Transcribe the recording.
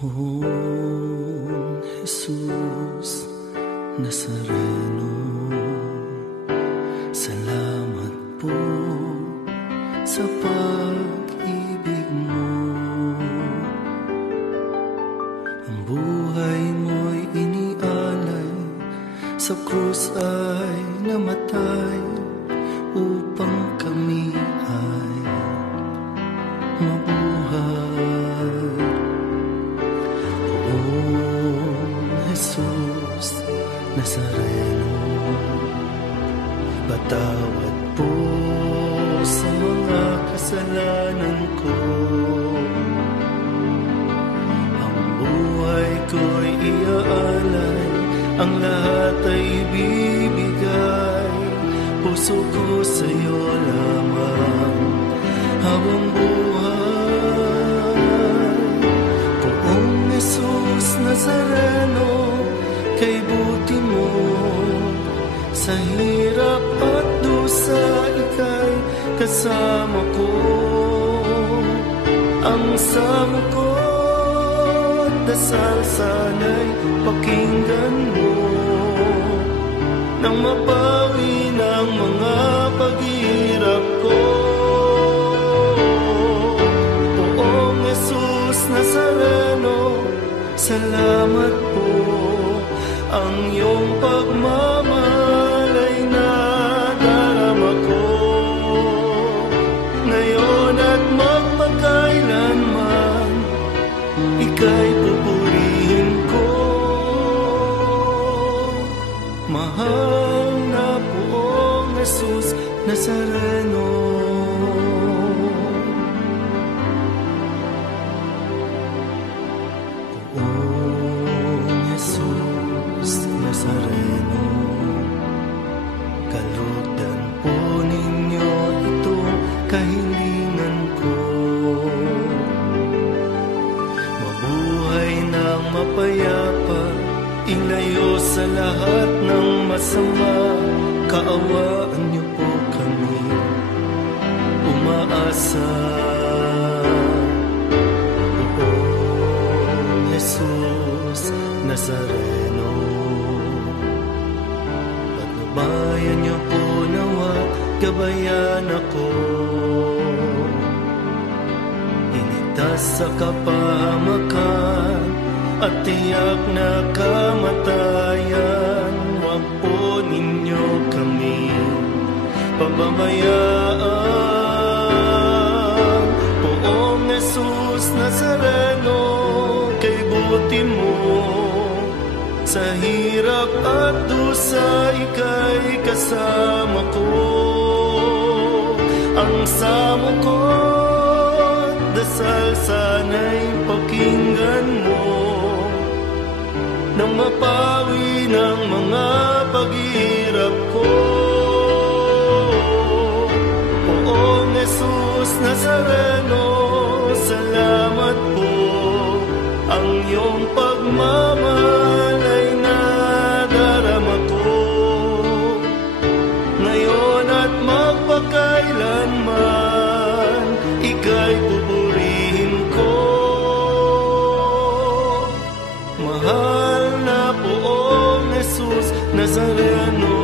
Poong Jesus Nazareno, salamat po sa pag-ibig mo. Ang buhay mo'y inialay, sa krus ay namatay, upang kami ay mabuhay. Poong Jesus Nazareno, patawad po sa mga kasalanan ko. Ang buhay ko'y iaalay, ang lahat ay ibibigay. Puso ko sa'yo lamang habang buhay. Poong Jesus Nazareno, kay buti mo sa hirap at dusa, ika'y kasama ko. Ang samo ko at dasal sana'y pakinggan mo, nang mapawi ng mga paghirap ko. Poong Jesus Nazareno, salamat po. Ang iyong pagmamahal ay nadarama ko, ngayon at magpakailanman, ika'y pupurihin ko. Mahal na Poong Jesus Nazareno, Nazareno, kalugdan po ninyo itong kahilingan ko. Mabuhay ng mapayapa, ilayo sa lahat ng masama. Kaawaan niyo po kami, umaasa. Poong Jesus Nazareno, bayan niyo po nawa, gabayan ako. Iligtas sa kapahamakan at tiyak na kamatayan. Huwag po ninyo kami pababayaan. Poong Jesus Nazareno, kay buti mo sa hirap at dusa, ika'y kasama ko. Ang samo ko at dasal sana'y pakinggan mo, nang mapawi ng mga paghirap ko. Poong Jesus Nazareno, salamat po. Ang iyong pagmamahal ay nadarama ko, ngayon at magpakailanman, ika'y pupurihin ko. Mahal na Poong Jesus Nazareno,